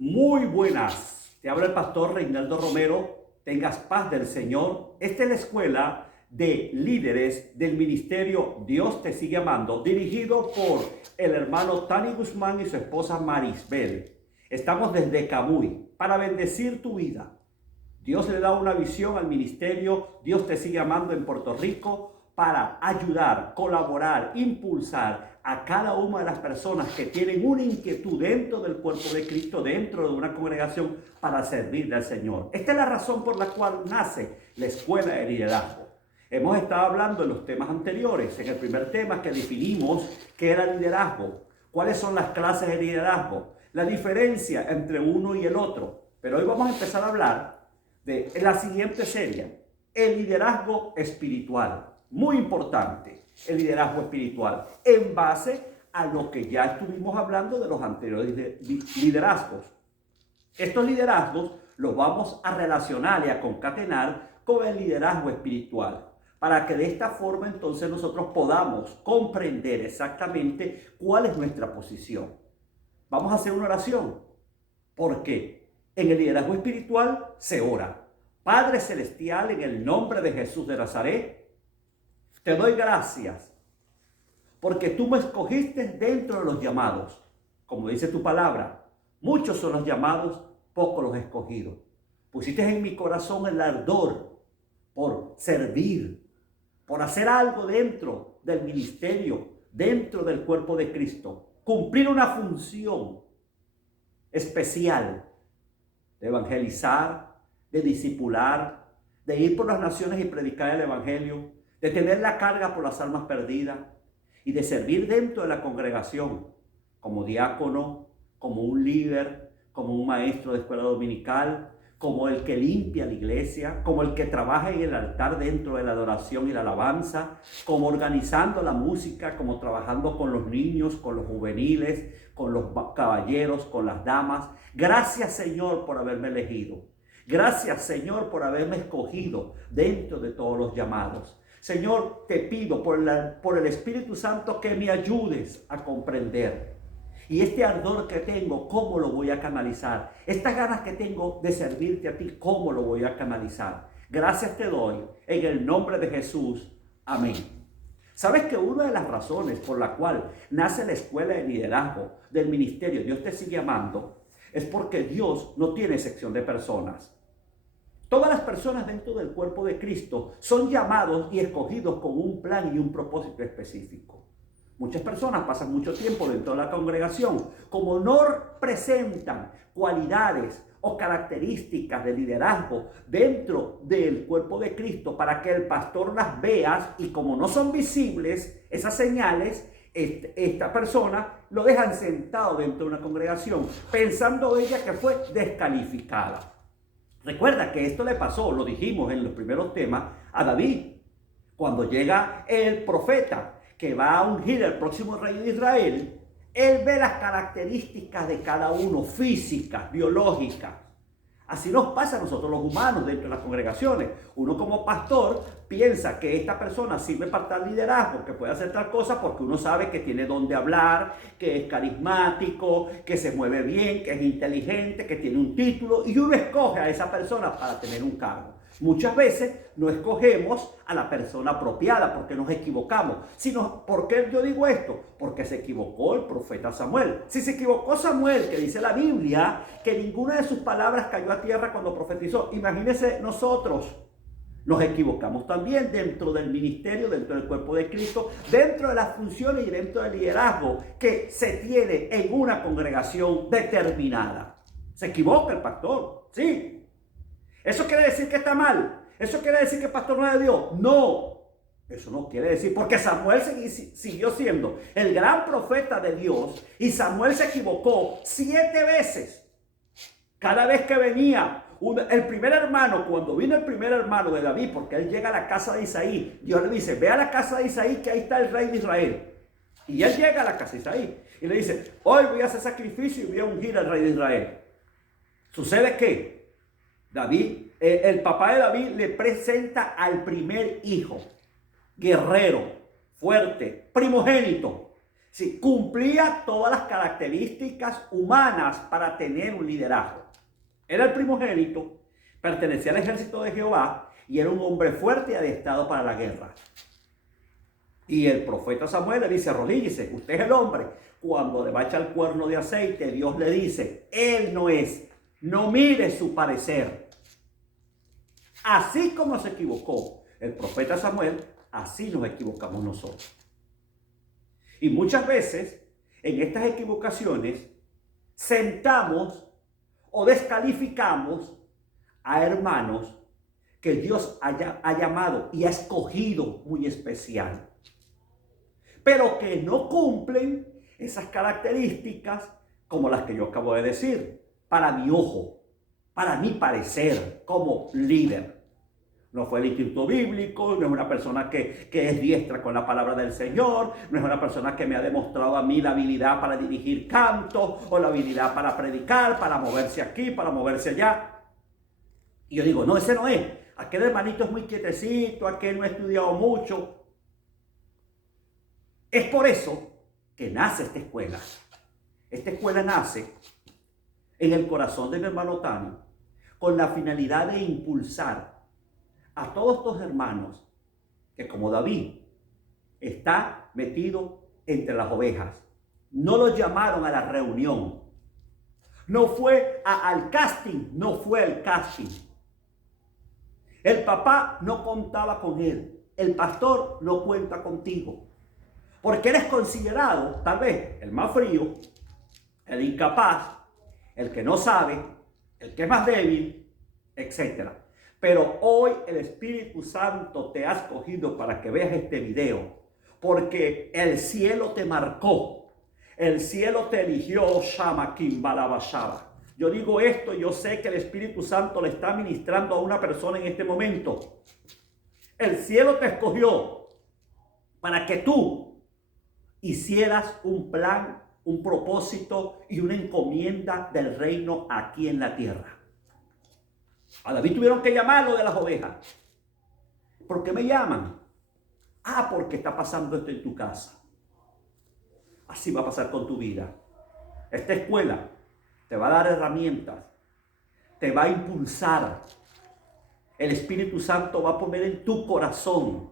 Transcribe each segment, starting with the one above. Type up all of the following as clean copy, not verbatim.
Muy buenas. Te habla el pastor Reinaldo Romero. Tengas paz del Señor. Esta es la escuela de líderes del ministerio Dios te sigue amando, dirigido por el hermano Tani Guzmán y su esposa Marisbel. Estamos desde Camuy para bendecir tu vida. Dios le da una visión al ministerio Dios te sigue amando en Puerto Rico para ayudar, colaborar, impulsar a cada una de las personas que tienen una inquietud dentro del cuerpo de Cristo, dentro de una congregación, para servirle al Señor. Esta es la razón por la cual nace la escuela de liderazgo. Hemos estado hablando en los temas anteriores. En el primer tema que definimos qué era liderazgo, cuáles son las clases de liderazgo, la diferencia entre uno y el otro. Pero hoy vamos a empezar a hablar de la siguiente serie, el liderazgo espiritual. Muy importante, el liderazgo espiritual, en base a lo que ya estuvimos hablando de los anteriores liderazgos. Estos liderazgos los vamos a relacionar y a concatenar con el liderazgo espiritual, para que de esta forma entonces nosotros podamos comprender exactamente cuál es nuestra posición. Vamos a hacer una oración, porque en el liderazgo espiritual se ora. Padre Celestial, en el nombre de Jesús de Nazaret, te doy gracias porque tú me escogiste dentro de los llamados. Como dice tu palabra, muchos son los llamados, pocos los escogidos. Pusiste en mi corazón el ardor por servir, por hacer algo dentro del ministerio, dentro del cuerpo de Cristo. Cumplir una función especial de evangelizar, de discipular, de ir por las naciones y predicar el evangelio, de tener la carga por las almas perdidas y de servir dentro de la congregación como diácono, como un líder, como un maestro de escuela dominical, como el que limpia la iglesia, como el que trabaja en el altar dentro de la adoración y la alabanza, como organizando la música, como trabajando con los niños, con los juveniles, con los caballeros, con las damas. Gracias, Señor, por haberme elegido. Gracias, Señor, por haberme escogido dentro de todos los llamados. Señor, te pido por el Espíritu Santo que me ayudes a comprender. Y este ardor que tengo, ¿cómo lo voy a canalizar? Estas ganas que tengo de servirte a ti, ¿cómo lo voy a canalizar? Gracias te doy en el nombre de Jesús. Amén. ¿Sabes que una de las razones por la cual nace la escuela de liderazgo del ministerio Dios te sigue amando es porque Dios no tiene sección de personas? Todas las personas dentro del cuerpo de Cristo son llamados y escogidos con un plan y un propósito específico. Muchas personas pasan mucho tiempo dentro de la congregación. Como no presentan cualidades o características de liderazgo dentro del cuerpo de Cristo para que el pastor las vea, y como no son visibles esas señales, esta persona lo dejan sentado dentro de una congregación, pensando ella que fue descalificada. Recuerda que esto le pasó, lo dijimos en los primeros temas, a David. Cuando llega el profeta que va a ungir al próximo rey de Israel, él ve las características de cada uno, físicas, biológicas. Así nos pasa a nosotros los humanos dentro de las congregaciones. Uno como pastor piensa que esta persona sirve para tal liderazgo, que puede hacer tal cosa porque uno sabe que tiene don de hablar, que es carismático, que se mueve bien, que es inteligente, que tiene un título, y uno escoge a esa persona para tener un cargo. Muchas veces no escogemos a la persona apropiada porque nos equivocamos. ¿Por qué yo digo esto? Porque se equivocó el profeta Samuel. Si se equivocó Samuel, que dice la Biblia que ninguna de sus palabras cayó a tierra cuando profetizó, imagínense nosotros. Nos equivocamos también dentro del ministerio, dentro del cuerpo de Cristo, dentro de las funciones y dentro del liderazgo que se tiene en una congregación determinada. Se equivoca el pastor, sí. ¿Eso quiere decir que está mal? ¿Eso quiere decir que el pastor no es de Dios? No, eso no quiere decir, porque Samuel siguió siendo el gran profeta de Dios y Samuel se equivocó 7 veces. Cada vez que venía el primer hermano, cuando vino el primer hermano de David, porque él llega a la casa de Isaí, Dios le dice, ve a la casa de Isaí que ahí está el rey de Israel. Y él llega a la casa de Isaí y le dice, hoy voy a hacer sacrificio y voy a ungir al rey de Israel. Sucede que David, el papá de David le presenta al primer hijo, guerrero, fuerte, primogénito, Sí, cumplía todas las características humanas para tener un liderazgo. Era el primogénito, pertenecía al ejército de Jehová y era un hombre fuerte y adiestrado para la guerra. Y el profeta Samuel le dice: arrodíllese, usted es el hombre. Cuando le va a echar el cuerno de aceite, Dios le dice: él no es, no mire su parecer. Así como se equivocó el profeta Samuel, así nos equivocamos nosotros. Y muchas veces en estas equivocaciones sentamos o descalificamos a hermanos que Dios ha llamado y ha escogido muy especial, pero que no cumplen esas características como las que yo acabo de decir, para mi ojo, para mi parecer como líder. No fue el instituto bíblico, no es una persona que es diestra con la palabra del Señor, no es una persona que me ha demostrado a mí la habilidad para dirigir canto o la habilidad para predicar, para moverse aquí, para moverse allá. Y yo digo: no, ese no es. Aquel hermanito es muy quietecito, aquel no ha estudiado mucho. Es por eso que nace esta escuela. Esta escuela nace en el corazón de mi hermano Tani con la finalidad de impulsar a todos estos hermanos que, como David, está metido entre las ovejas. No lo llamaron a la reunión. No fue al casting, no fue al casting. El papá no contaba con él. El pastor no cuenta contigo. Porque eres considerado, tal vez, el más frío, el incapaz, el que no sabe, el que es más débil, etc. Pero hoy el Espíritu Santo te ha escogido para que veas este video, porque el cielo te marcó, el cielo te eligió, Shama Kim Balabashaba. Yo digo esto, yo sé que el Espíritu Santo le está ministrando a una persona en este momento. El cielo te escogió para que tú hicieras un plan, un propósito y una encomienda del reino aquí en la tierra. A David tuvieron que llamarlo de las ovejas. ¿Por qué me llaman? Porque está pasando esto en tu casa. Así va a pasar con tu vida. Esta escuela te va a dar herramientas, te va a impulsar. El Espíritu Santo va a poner en tu corazón,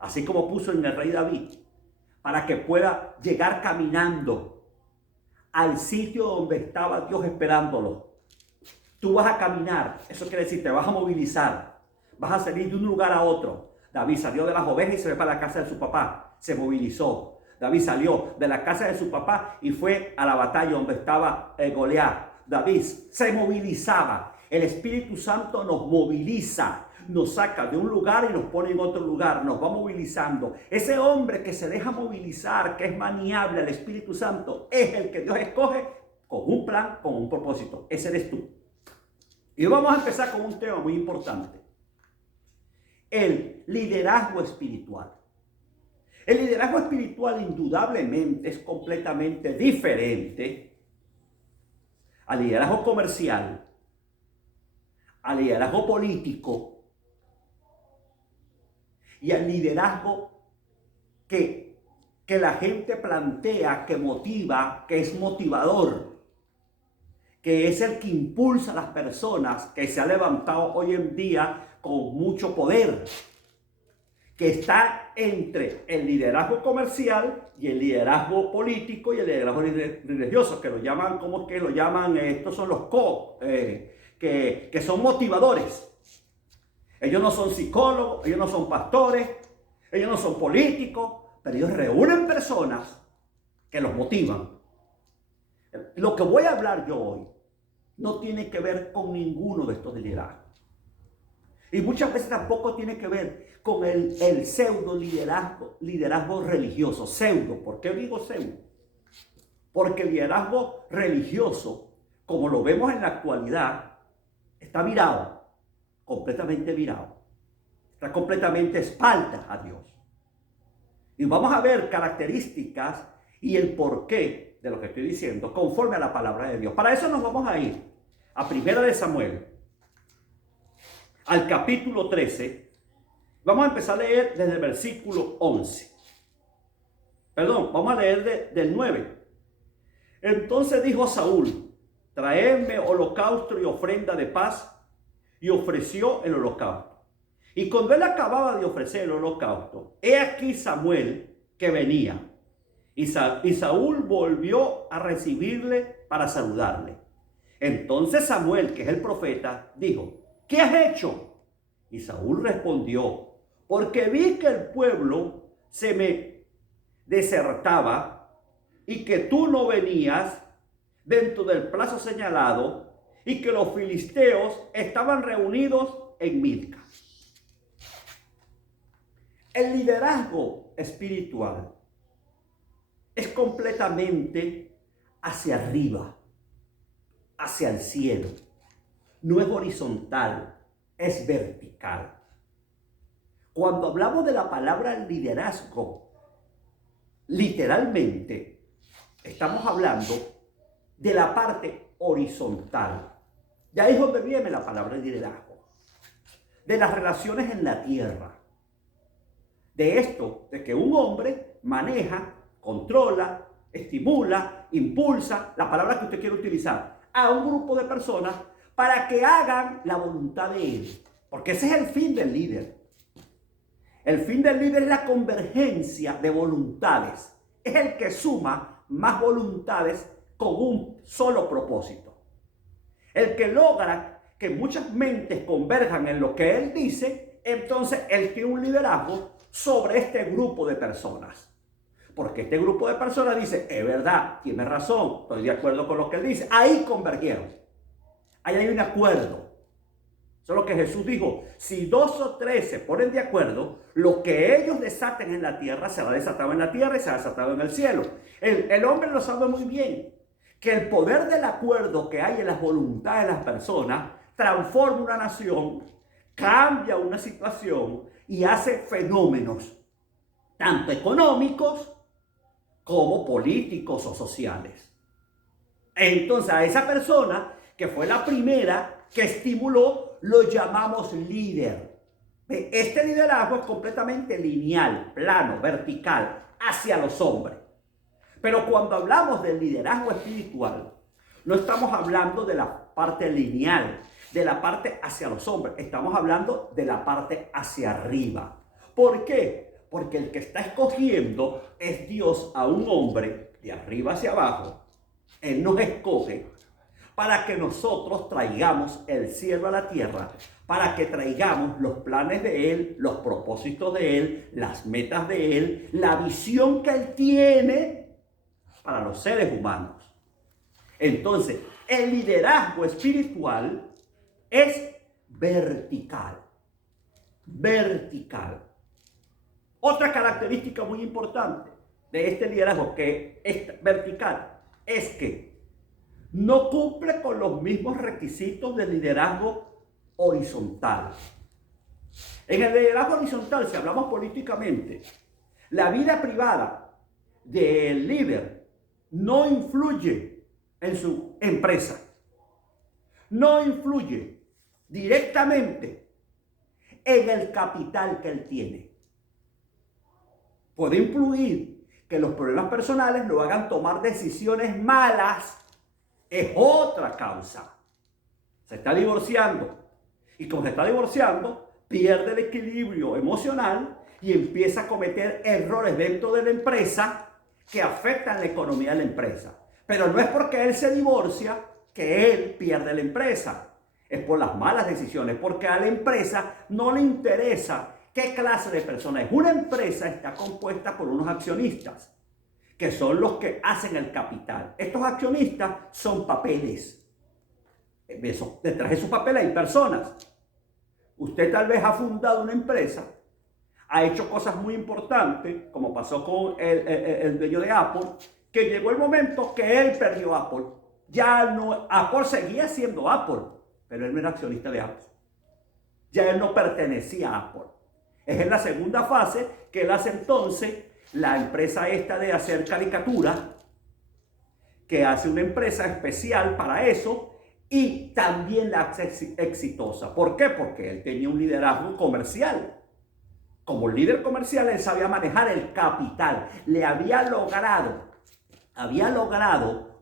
así como puso en el rey David, para que pueda llegar caminando al sitio donde estaba Dios esperándolo. Tú vas a caminar, eso quiere decir, te vas a movilizar, vas a salir de un lugar a otro. David salió de las ovejas y se fue para la casa de su papá, se movilizó. David salió de la casa de su papá y fue a la batalla donde estaba Goliat. David se movilizaba. El Espíritu Santo nos moviliza, nos saca de un lugar y nos pone en otro lugar, nos va movilizando. Ese hombre que se deja movilizar, que es maniable al Espíritu Santo, es el que Dios escoge con un plan, con un propósito. Ese eres tú. Y vamos a empezar con un tema muy importante: el liderazgo espiritual. El liderazgo espiritual indudablemente es completamente diferente al liderazgo comercial, al liderazgo político y al liderazgo que la gente plantea, que motiva, que es motivador, que es el que impulsa a las personas, que se ha levantado hoy en día con mucho poder, que está entre el liderazgo comercial y el liderazgo político y el liderazgo religioso, que lo llaman, ¿cómo es que lo llaman? Estos son los que son motivadores. Ellos no son psicólogos, ellos no son pastores, ellos no son políticos, pero ellos reúnen personas que los motivan. Lo que voy a hablar yo hoy no tiene que ver con ninguno de estos liderazgos. Y muchas veces tampoco tiene que ver con el pseudo liderazgo religioso. Pseudo. ¿Por qué digo pseudo? Porque el liderazgo religioso, como lo vemos en la actualidad, está virado, completamente virado. Está completamente espalda a Dios. Y vamos a ver características y el porqué de lo que estoy diciendo conforme a la palabra de Dios. Para eso nos vamos a ir a 1 de Samuel, al capítulo 13. Vamos a empezar a leer desde el versículo 11. Perdón, vamos a leer del 9. Entonces dijo Saúl: traedme holocausto y ofrenda de paz. Y ofreció el holocausto. Y cuando él acababa de ofrecer el holocausto, he aquí Samuel que venía. Y Saúl volvió a recibirle para saludarle. Entonces Samuel, que es el profeta, dijo: ¿qué has hecho? Y Saúl respondió: porque vi que el pueblo se me desertaba y que tú no venías dentro del plazo señalado y que los filisteos estaban reunidos en Milca. El liderazgo espiritual es completamente hacia arriba, hacia el cielo. No es horizontal, es vertical. Cuando hablamos de la palabra liderazgo, literalmente estamos hablando de la parte horizontal. De ahí es donde viene la palabra liderazgo. De las relaciones en la tierra. De esto, de que un hombre maneja, controla, estimula, impulsa, la palabra que usted quiere utilizar, a un grupo de personas para que hagan la voluntad de él. Porque ese es el fin del líder. El fin del líder es la convergencia de voluntades. Es el que suma más voluntades con un solo propósito. El que logra que muchas mentes converjan en lo que él dice, entonces él tiene un liderazgo sobre este grupo de personas. Porque este grupo de personas dice: es verdad, tiene razón, estoy de acuerdo con lo que él dice. Ahí convergieron. Ahí hay un acuerdo. Eso es lo que Jesús dijo: si 2 o 3 se ponen de acuerdo, lo que ellos desaten en la tierra será desatado en la tierra y será desatado en el cielo. El hombre lo sabe muy bien, que el poder del acuerdo que hay en las voluntades de las personas transforma una nación, cambia una situación y hace fenómenos, tanto económicos como políticos o sociales. Entonces a esa persona, que fue la primera que estimuló, lo llamamos líder. Este liderazgo es completamente lineal, plano, vertical, hacia los hombres. Pero cuando hablamos del liderazgo espiritual, no estamos hablando de la parte lineal, de la parte hacia los hombres. Estamos hablando de la parte hacia arriba. ¿Por qué? Porque el que está escogiendo es Dios a un hombre de arriba hacia abajo. Él nos escoge para que nosotros traigamos el cielo a la tierra, para que traigamos los planes de Él, los propósitos de Él, las metas de Él, la visión que Él tiene para los seres humanos. Entonces, el liderazgo espiritual es vertical. Vertical. Otra característica muy importante de este liderazgo que es vertical es que no cumple con los mismos requisitos del liderazgo horizontal. En el liderazgo horizontal, si hablamos políticamente, la vida privada del líder no influye en su empresa. No influye directamente en el capital que él tiene. Puede influir que los problemas personales lo hagan tomar decisiones malas. Es otra causa. Se está divorciando. Y como se está divorciando, pierde el equilibrio emocional y empieza a cometer errores dentro de la empresa que afectan la economía de la empresa. Pero no es porque él se divorcia que él pierde la empresa. Es por las malas decisiones, porque a la empresa no le interesa qué clase de persona es. Una empresa está compuesta por unos accionistas, que son los que hacen el capital. Estos accionistas son papeles. Detrás de esos papeles hay personas. Usted tal vez ha fundado una empresa, ha hecho cosas muy importantes, como pasó con el dueño de Apple, que llegó el momento que él perdió Apple. Ya no, Apple seguía siendo Apple, pero él no era accionista de Apple. Ya él no pertenecía a Apple. Es en la segunda fase que él hace entonces la empresa esta de hacer caricaturas, que hace una empresa especial para eso y también la hace exitosa. ¿Por qué? Porque él tenía un liderazgo comercial. Como líder comercial, él sabía manejar el capital. Le había logrado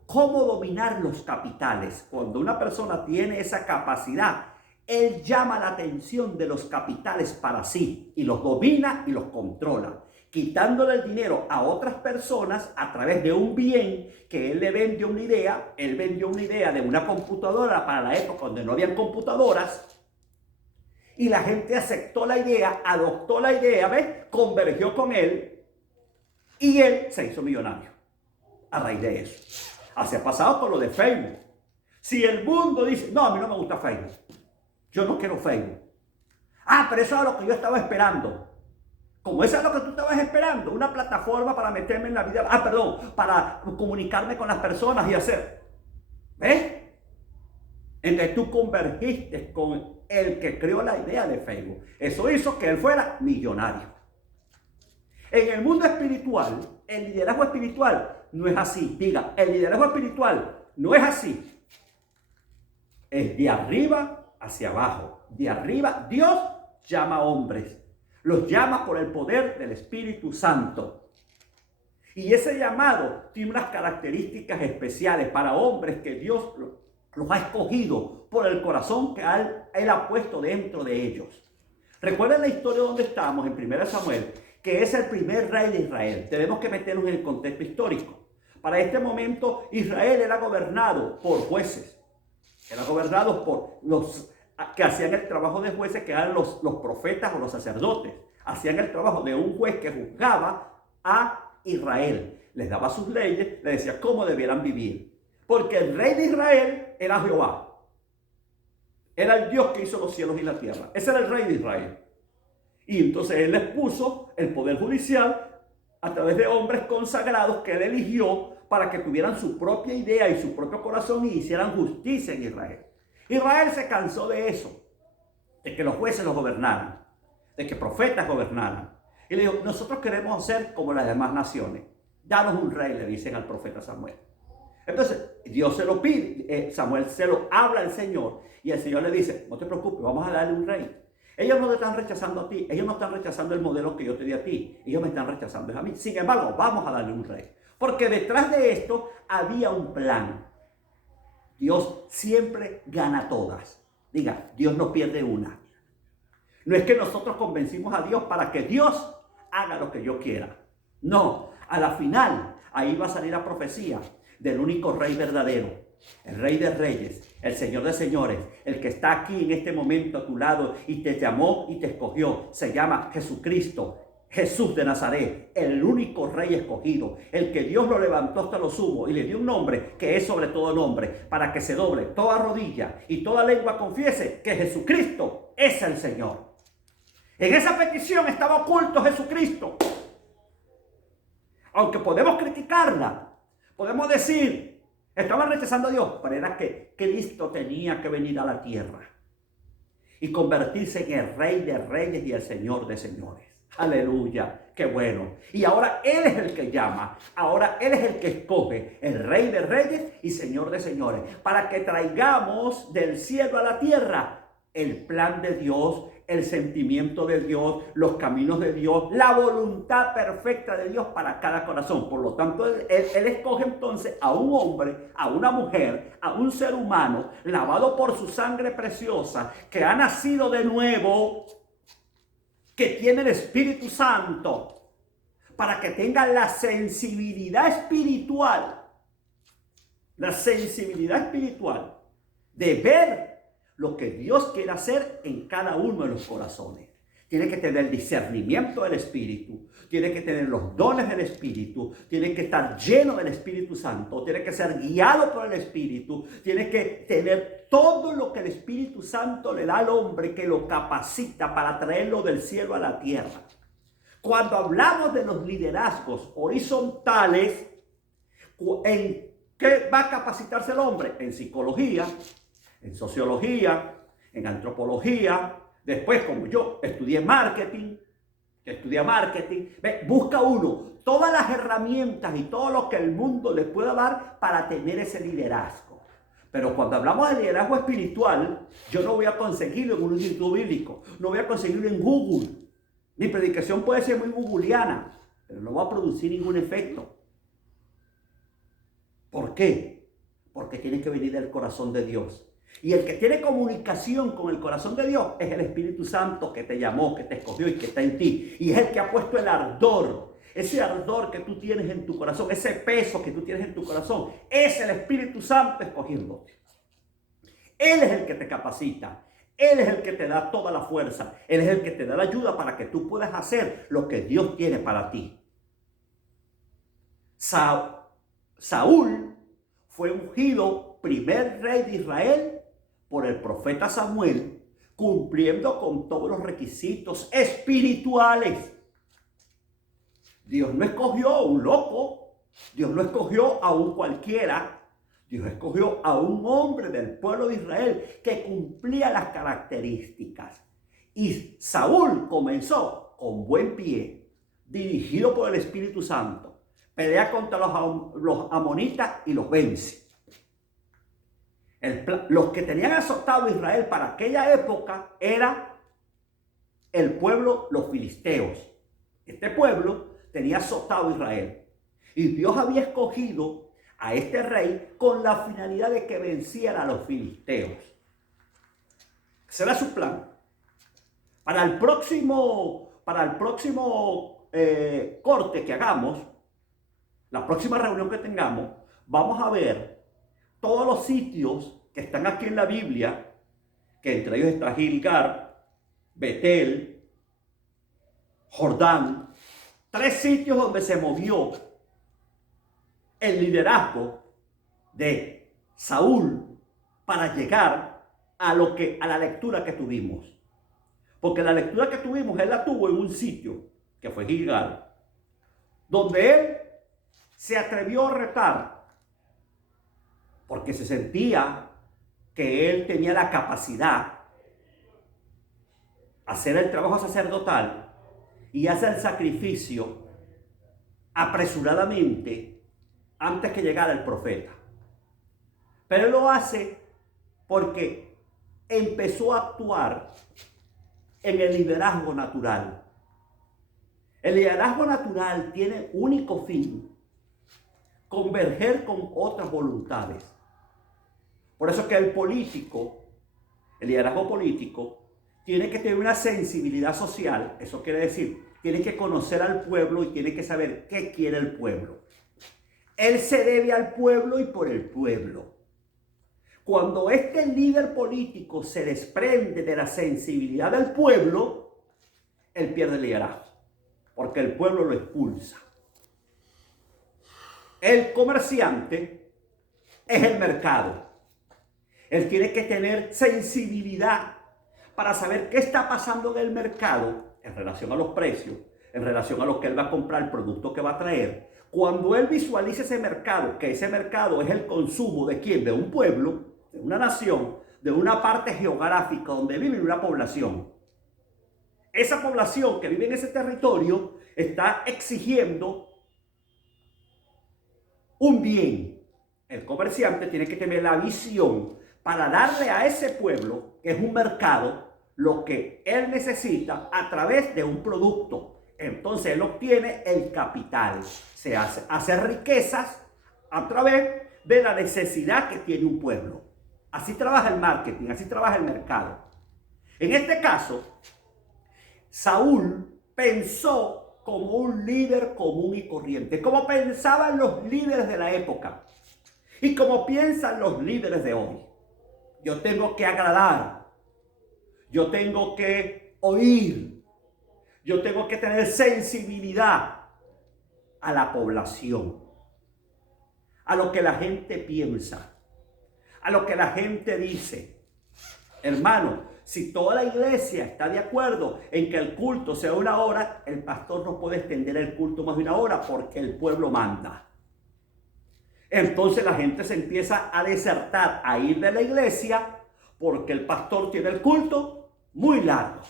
cómo dominar los capitales. Cuando una persona tiene esa capacidad, él llama la atención de los capitales para sí y los domina y los controla, quitándole el dinero a otras personas a través de un bien que él le vende una idea. Él vendió una idea de una computadora para la época donde no habían computadoras. Y la gente aceptó la idea, adoptó la idea, ¿ves? Convergió con él y él se hizo millonario a raíz de eso. Así ha pasado con lo de Facebook. Si el mundo dice, no, a mí no me gusta Facebook, yo no quiero Facebook. Ah, pero eso es lo que yo estaba esperando. Como eso es lo que tú estabas esperando, una plataforma para meterme en la vida, para comunicarme con las personas y hacer. ¿Ves? Entonces tú convergiste con el que creó la idea de Facebook. Eso hizo que él fuera millonario. En el mundo espiritual, el liderazgo espiritual no es así. Diga, el liderazgo espiritual no es así. Es de arriba hacia abajo. De arriba, Dios llama a hombres. Los llama por el poder del Espíritu Santo. Y ese llamado tiene unas características especiales para hombres que Dios los ha escogido por el corazón que Él ha puesto dentro de ellos. Recuerden la historia donde estamos en 1 Samuel, que es el primer rey de Israel. Tenemos que meternos en el contexto histórico. Para este momento, Israel era gobernado por jueces. Era gobernado por los que hacían el trabajo de jueces, que eran los profetas o los sacerdotes. Hacían el trabajo de un juez que juzgaba a Israel. Les daba sus leyes, les decía cómo debieran vivir. Porque el rey de Israel era Jehová. Era el Dios que hizo los cielos y la tierra. Ese era el rey de Israel. Y entonces él les puso el poder judicial a través de hombres consagrados que él eligió para que tuvieran su propia idea y su propio corazón y hicieran justicia en Israel. Israel se cansó de eso, de que los jueces los gobernaran, de que profetas gobernaran. Y le dijo, nosotros queremos ser como las demás naciones. Danos un rey, le dicen al profeta Samuel. Entonces, Dios se lo pide, Samuel se lo habla al Señor y el Señor le dice, no te preocupes, vamos a darle un rey. Ellos no te están rechazando a ti, ellos no están rechazando el modelo que yo te di a ti, ellos me están rechazando a mí. Sin embargo, vamos a darle un rey. Porque detrás de esto había un plan. Dios siempre gana todas. Diga, Dios no pierde una. No es que nosotros convencimos a Dios para que Dios haga lo que yo quiera. No, a la final, ahí va a salir la profecía del único rey verdadero, el rey de reyes, el señor de señores, el que está aquí en este momento a tu lado y te llamó y te escogió. Se llama Jesucristo, Jesús de Nazaret, el único rey escogido, el que Dios lo levantó hasta lo sumo y le dio un nombre que es sobre todo nombre, para que se doble toda rodilla y toda lengua confiese que Jesucristo es el Señor. En esa petición estaba oculto Jesucristo. Aunque podemos criticarla, podemos decir, estaban rechazando a Dios, pero era que Cristo tenía que venir a la tierra y convertirse en el Rey de Reyes y el Señor de Señores. Aleluya, qué bueno. Y ahora Él es el que llama, ahora Él es el que escoge, el Rey de Reyes y Señor de Señores, para que traigamos del cielo a la tierra el plan de Dios, el sentimiento de Dios, los caminos de Dios, la voluntad perfecta de Dios para cada corazón. Por lo tanto, él escoge entonces a un hombre, a una mujer, a un ser humano, lavado por su sangre preciosa, que ha nacido de nuevo, que tiene el Espíritu Santo, para que tenga la sensibilidad espiritual de ver lo que Dios quiere hacer en cada uno de los corazones. Tiene que tener el discernimiento del Espíritu, tiene que tener los dones del Espíritu, tiene que estar lleno del Espíritu Santo, tiene que ser guiado por el Espíritu, tiene que tener todo lo que el Espíritu Santo le da al hombre, que lo capacita para traerlo del cielo a la tierra. Cuando hablamos de los liderazgos horizontales, ¿en qué va a capacitarse el hombre? En psicología, en sociología, en antropología. Después, como yo estudié marketing, busca uno todas las herramientas y todo lo que el mundo le pueda dar para tener ese liderazgo. Pero cuando hablamos de liderazgo espiritual, yo no voy a conseguirlo en un instituto bíblico, no voy a conseguirlo en Google, Mi predicación puede ser muy googleana, pero no va a producir ningún efecto. ¿Por qué? Porque tiene que venir del corazón de Dios. Y el que tiene comunicación con el corazón de Dios es el Espíritu Santo que te llamó, que te escogió y que está en ti. Y es el que ha puesto el ardor, ese ardor que tú tienes en tu corazón, ese peso que tú tienes en tu corazón. Es el Espíritu Santo escogiéndote. Él es el que te capacita. Él es el que te da toda la fuerza. Él es el que te da la ayuda para que tú puedas hacer lo que Dios tiene para ti. Saúl fue ungido primer rey de Israel por el profeta Samuel, cumpliendo con todos los requisitos espirituales. Dios no escogió a un loco, Dios no escogió a un cualquiera, Dios escogió a un hombre del pueblo de Israel que cumplía las características. Y Saúl comenzó con buen pie, dirigido por el Espíritu Santo. Pelea contra los amonitas y los vence. Los que tenían azotado a Israel para aquella época era el pueblo, los filisteos. Este pueblo tenía azotado a Israel. Y Dios había escogido a este rey con la finalidad de que venciera a los filisteos. Ese era su plan. Para el próximo corte que hagamos, la próxima reunión que tengamos, vamos a ver todos los sitios que están aquí en la Biblia, que entre ellos está Gilgal, Betel, Jordán, 3 sitios donde se movió el liderazgo de Saúl para llegar a la lectura que tuvimos. Porque la lectura que tuvimos, él la tuvo en un sitio, que fue Gilgal, donde él se atrevió a retar, porque se sentía que él tenía la capacidad de hacer el trabajo sacerdotal y hacer el sacrificio apresuradamente antes que llegara el profeta. Pero él lo hace porque empezó a actuar en el liderazgo natural. El liderazgo natural tiene único fin: converger con otras voluntades. Por eso que el liderazgo político, tiene que tener una sensibilidad social. Eso quiere decir, tiene que conocer al pueblo y tiene que saber qué quiere el pueblo. Él se debe al pueblo y por el pueblo. Cuando este líder político se desprende de la sensibilidad del pueblo, él pierde el liderazgo, porque el pueblo lo expulsa. El comerciante es el mercado. Él tiene que tener sensibilidad para saber qué está pasando en el mercado en relación a los precios, en relación a lo que él va a comprar, el producto que va a traer. Cuando él visualiza ese mercado, que ese mercado es el consumo de quién, de un pueblo, de una nación, de una parte geográfica donde vive una población. Esa población que vive en ese territorio está exigiendo un bien. El comerciante tiene que tener la visión para darle a ese pueblo, que es un mercado, lo que él necesita a través de un producto. Entonces él obtiene el capital, se hace riquezas a través de la necesidad que tiene un pueblo. Así trabaja el marketing, así trabaja el mercado. En este caso, Saúl pensó como un líder común y corriente, como pensaban los líderes de la época y como piensan los líderes de hoy. Yo tengo que agradar, yo tengo que oír, yo tengo que tener sensibilidad a la población, a lo que la gente piensa, a lo que la gente dice. Hermano, si toda la iglesia está de acuerdo en que el culto sea 1 hora, el pastor no puede extender el culto más de 1 hora porque el pueblo manda. Entonces la gente se empieza a desertar, a ir de la iglesia porque el pastor tiene el culto muy largo.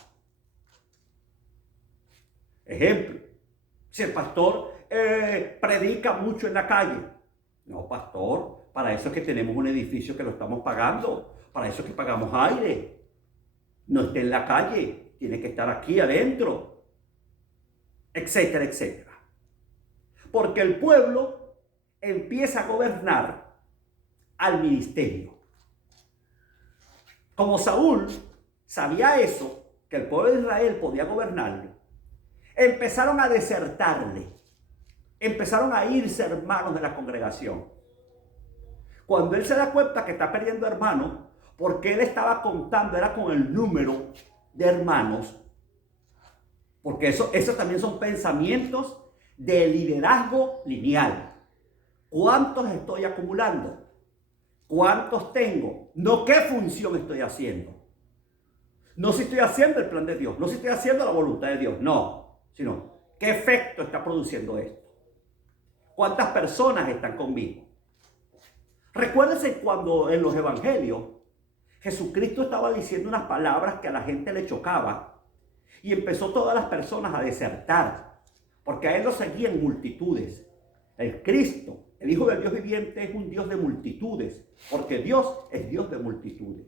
Ejemplo, si el pastor predica mucho en la calle. No, pastor, para eso es que tenemos un edificio que lo estamos pagando, para eso es que pagamos aire. No esté en la calle, tiene que estar aquí adentro. etcétera, etcétera. Porque el pueblo empieza a gobernar al ministerio. Como Saúl sabía eso, que el pueblo de Israel podía gobernarlo, empezaron a desertarle. Empezaron a irse hermanos de la congregación. Cuando él se da cuenta que está perdiendo hermanos, porque él estaba contando, era con el número de hermanos, porque eso también son pensamientos de liderazgo lineal. ¿Cuántos estoy acumulando? ¿Cuántos tengo? No qué función estoy haciendo. No si estoy haciendo el plan de Dios, no si estoy haciendo la voluntad de Dios, no, sino qué efecto está produciendo esto. ¿Cuántas personas están conmigo? Recuérdense cuando en los evangelios Jesucristo estaba diciendo unas palabras que a la gente le chocaba y empezó todas las personas a desertar, porque a él lo seguían multitudes. El Cristo, el Hijo del Dios viviente, es un Dios de multitudes, porque Dios es Dios de multitudes.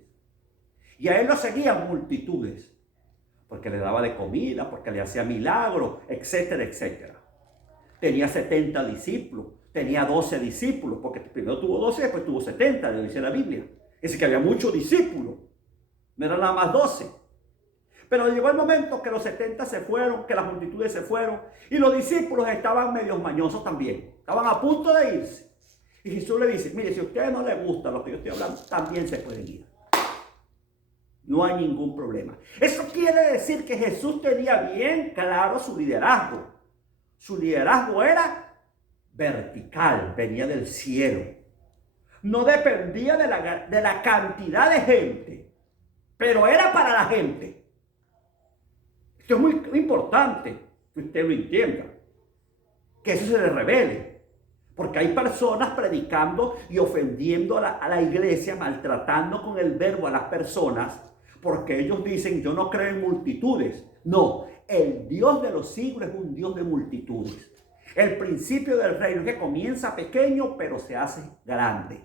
Y a él lo seguían multitudes, porque le daba de comida, porque le hacía milagros, etcétera, etcétera. Tenía 70 discípulos, tenía 12 discípulos, porque primero tuvo 12, después tuvo 70, le dice la Biblia. Es decir, que había muchos discípulos, no eran nada más 12. Pero llegó el momento que los 70 se fueron, que las multitudes se fueron, y los discípulos estaban medios mañosos también, estaban a punto de irse. Y Jesús le dice, mire, si a ustedes no les gusta lo que yo estoy hablando, también se pueden ir. No hay ningún problema. Eso quiere decir que Jesús tenía bien claro su liderazgo. Su liderazgo era vertical, venía del cielo. No dependía de la cantidad de gente, pero era para la gente. Esto es muy importante que usted lo entienda, que eso se le revele, porque hay personas predicando y ofendiendo a la iglesia, maltratando con el verbo a las personas, porque ellos dicen, yo no creo en multitudes. No, el Dios de los siglos es un Dios de multitudes. El principio del reino es que comienza pequeño, pero se hace grande.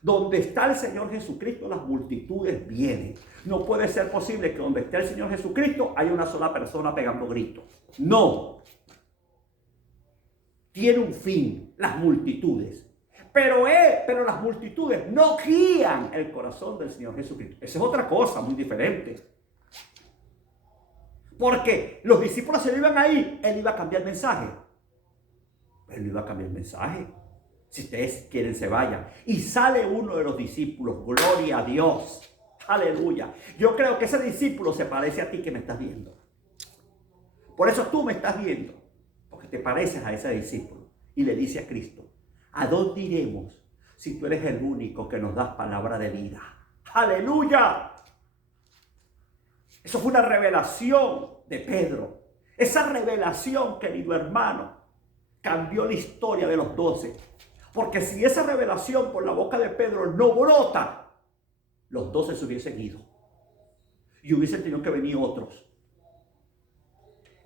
Donde está el Señor Jesucristo, las multitudes vienen. No puede ser posible que donde esté el Señor Jesucristo haya una sola persona pegando gritos. No. Tiene un fin, las multitudes. Pero las multitudes no guían el corazón del Señor Jesucristo. Esa es otra cosa muy diferente. Porque los discípulos se iban ahí, él iba a cambiar el mensaje. Él no iba a cambiar el mensaje. Si ustedes quieren, se vayan. Y sale uno de los discípulos. Gloria a Dios. Aleluya. Yo creo que ese discípulo se parece a ti que me estás viendo. Por eso tú me estás viendo. Porque te pareces a ese discípulo. Y le dice a Cristo, ¿a dónde iremos si tú eres el único que nos das palabra de vida? Aleluya. Eso fue una revelación de Pedro. Esa revelación, querido hermano, cambió la historia de los 12. Porque si esa revelación por la boca de Pedro no brota, los 12 se hubiesen ido. Y hubiesen tenido que venir otros.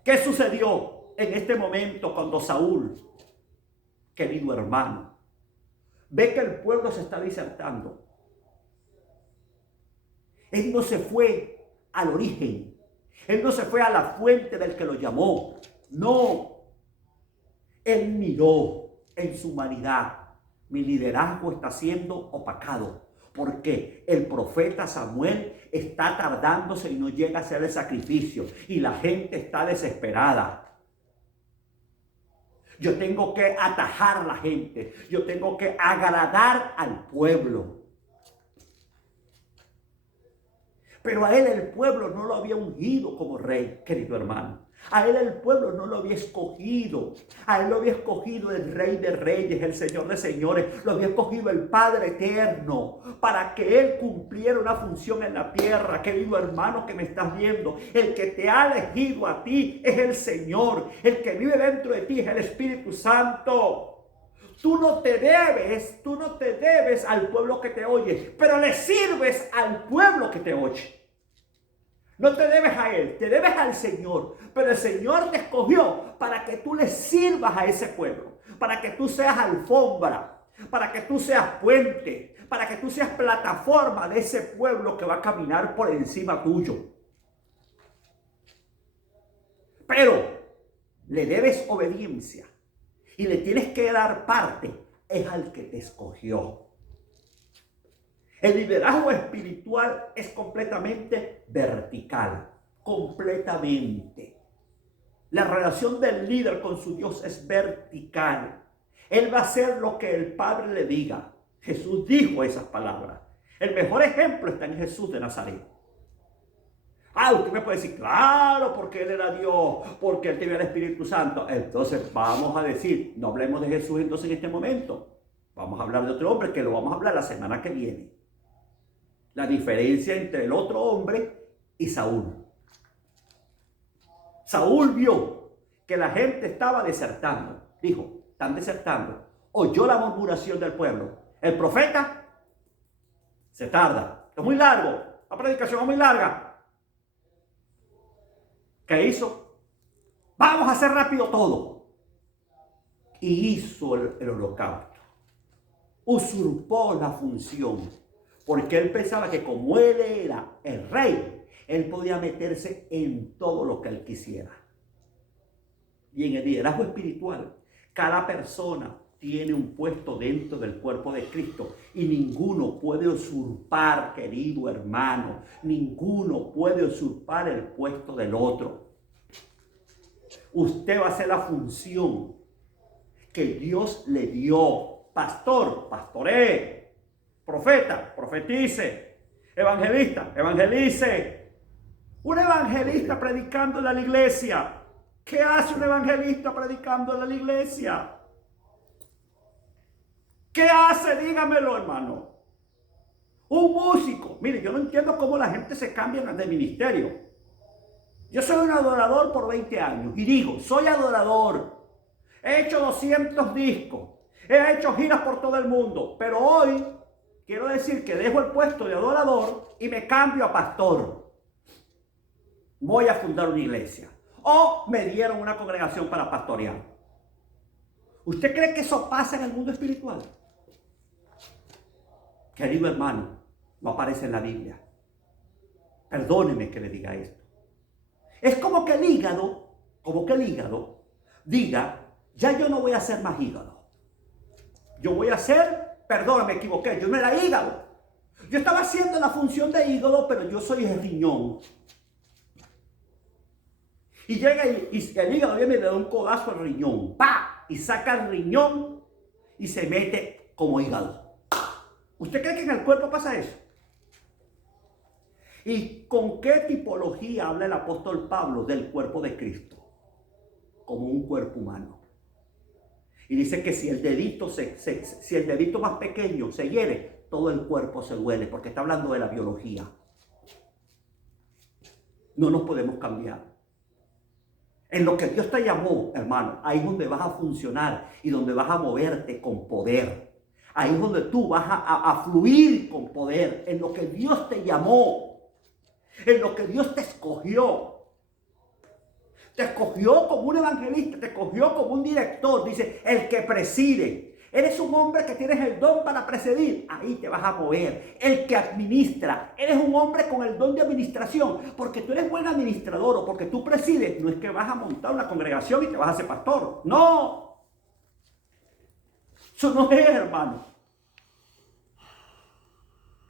¿Qué sucedió en este momento cuando Saúl, querido hermano, ve que el pueblo se está disertando? Él no se fue al origen. Él no se fue a la fuente del que lo llamó. No. Él miró en su humanidad. Mi liderazgo está siendo opacado. Porque el profeta Samuel está tardándose y no llega a hacer el sacrificio. Y la gente está desesperada. Yo tengo que atajar a la gente. Yo tengo que agradar al pueblo. Pero a él el pueblo no lo había ungido como rey, querido hermano. A él el pueblo no lo había escogido. A él lo había escogido el Rey de Reyes, el Señor de Señores. Lo había escogido el Padre Eterno para que él cumpliera una función en la tierra. Querido hermano que me estás viendo, el que te ha elegido a ti es el Señor. El que vive dentro de ti es el Espíritu Santo. Tú no te debes al pueblo que te oye, pero le sirves al pueblo que te oye. No te debes a él, te debes al Señor. Pero el Señor te escogió para que tú le sirvas a ese pueblo. Para que tú seas alfombra. Para que tú seas puente. Para que tú seas plataforma de ese pueblo que va a caminar por encima tuyo. Pero le debes obediencia y le tienes que dar parte, es al que te escogió. El liderazgo espiritual es completamente vertical, completamente. La relación del líder con su Dios es vertical. Él va a hacer lo que el Padre le diga. Jesús dijo esas palabras. El mejor ejemplo está en Jesús de Nazaret. Usted me puede decir, claro, porque Él era Dios, porque Él tenía el Espíritu Santo. Entonces vamos a decir, no hablemos de Jesús entonces en este momento. Vamos a hablar de otro hombre que lo vamos a hablar la semana que viene. La diferencia entre el otro hombre y Saúl. Saúl vio que la gente estaba desertando. Dijo, están desertando. Oyó la murmuración del pueblo. El profeta se tarda. Es muy largo. La predicación es muy larga. ¿Qué hizo? Vamos a hacer rápido todo. Y hizo el holocausto. Usurpó la función. Porque él pensaba que como él era el rey, él podía meterse en todo lo que él quisiera. Y en el liderazgo espiritual, cada persona tiene un puesto dentro del cuerpo de Cristo. Y ninguno puede usurpar, querido hermano. Ninguno puede usurpar el puesto del otro. Usted va a hacer la función que Dios le dio. Pastor, pastoree. Profeta, profetice. Evangelista, evangelice. Un evangelista predicando en la iglesia. ¿Qué hace un evangelista predicando en la iglesia? ¿Qué hace? Dígamelo, hermano. Un músico. Mire, yo no entiendo cómo la gente se cambia de ministerio. Yo soy un adorador por 20 años y digo, soy adorador. He hecho 200 discos. He hecho giras por todo el mundo. Pero hoy quiero decir que dejo el puesto de adorador y me cambio a pastor. Voy a fundar una iglesia. O me dieron una congregación para pastorear. ¿Usted cree que eso pasa en el mundo espiritual? Querido hermano, no aparece en la Biblia. Perdóneme que le diga esto. Es como que el hígado diga, ya yo no voy a hacer más hígado. Yo voy a hacer, perdón, me equivoqué, yo no era hígado. Yo estaba haciendo la función de hígado, pero yo soy el riñón. Y llega y el hígado viene y le da un codazo al riñón. ¡Pah! Y saca el riñón y se mete como hígado. ¿Usted cree que en el cuerpo pasa eso? ¿Y con qué tipología habla el apóstol Pablo del cuerpo de Cristo? Como un cuerpo humano. Y dice que si el dedito, si el dedito más pequeño se hiere, todo el cuerpo se duele, porque está hablando de la biología. No nos podemos cambiar. En lo que Dios te llamó, hermano, ahí es donde vas a funcionar y donde vas a moverte con poder. Ahí es donde tú vas a fluir con poder, en lo que Dios te llamó. En lo que Dios te escogió. Te escogió como un evangelista, te escogió como un director. Dice, el que preside. Eres un hombre que tienes el don para presidir. Ahí te vas a mover. El que administra. Eres un hombre con el don de administración. Porque tú eres buen administrador o porque tú presides. No es que vas a montar una congregación y te vas a hacer pastor. No. Eso no es, hermano.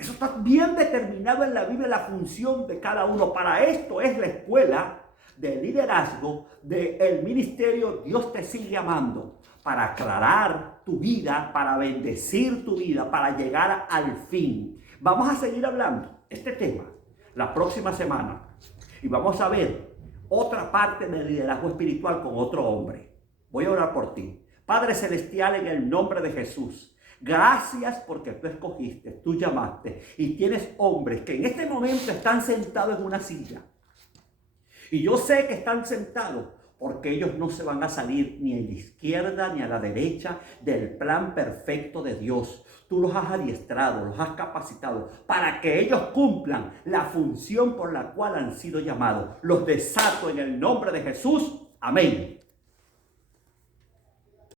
Eso está bien determinado en la Biblia, la función de cada uno. Para esto es la escuela de liderazgo del ministerio. Dios te sigue amando para aclarar tu vida, para bendecir tu vida, para llegar al fin. Vamos a seguir hablando este tema la próxima semana y vamos a ver otra parte del liderazgo espiritual con otro hombre. Voy a orar por ti. Padre Celestial, en el nombre de Jesús. Gracias porque tú escogiste, tú llamaste y tienes hombres que en este momento están sentados en una silla. Y yo sé que están sentados porque ellos no se van a salir ni a la izquierda ni a la derecha del plan perfecto de Dios. Tú los has adiestrado, los has capacitado para que ellos cumplan la función por la cual han sido llamados. Los desato en el nombre de Jesús. Amén.